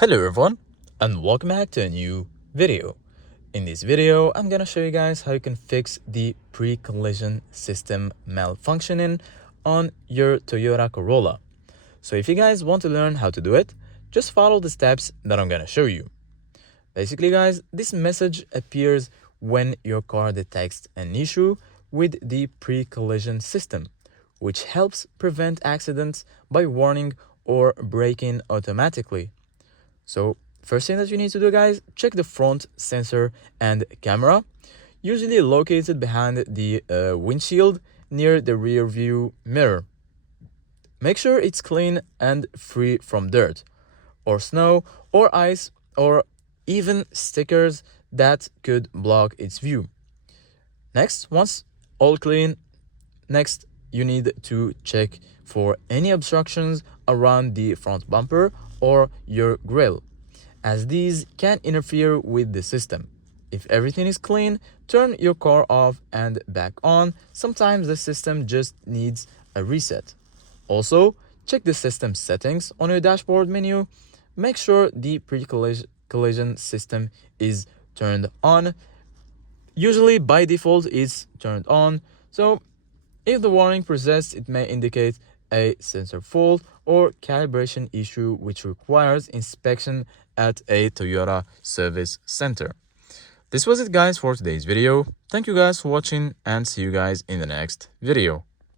Hello everyone and welcome back to a new video. In this video, I'm gonna show you guys how you can fix the pre-collision system malfunctioning on your Toyota Corolla. So if you guys want to learn how to do it, just follow the steps that I'm gonna show you. Basically guys, this message appears when your car detects an issue with the pre-collision system, which helps prevent accidents by warning or braking automatically. So first thing that you need to do guys, check the front sensor and camera, usually located behind the windshield near the rear view mirror. Make sure it's clean and free from dirt or snow or ice or even stickers that could block its view. Next, once all clean, next you need to check for any obstructions around the front bumper or your grille, as these can interfere with the system. If everything is clean, turn your car off and back on. Sometimes the system just needs a reset. Also, check the system settings on your dashboard menu. Make sure the pre-collision system is turned on. Usually by default it's turned on, so if the warning persists, it may indicate a sensor fault or calibration issue which requires inspection at a Toyota service center. This was it guys for today's video. Thank you guys for watching and see you guys in the next video.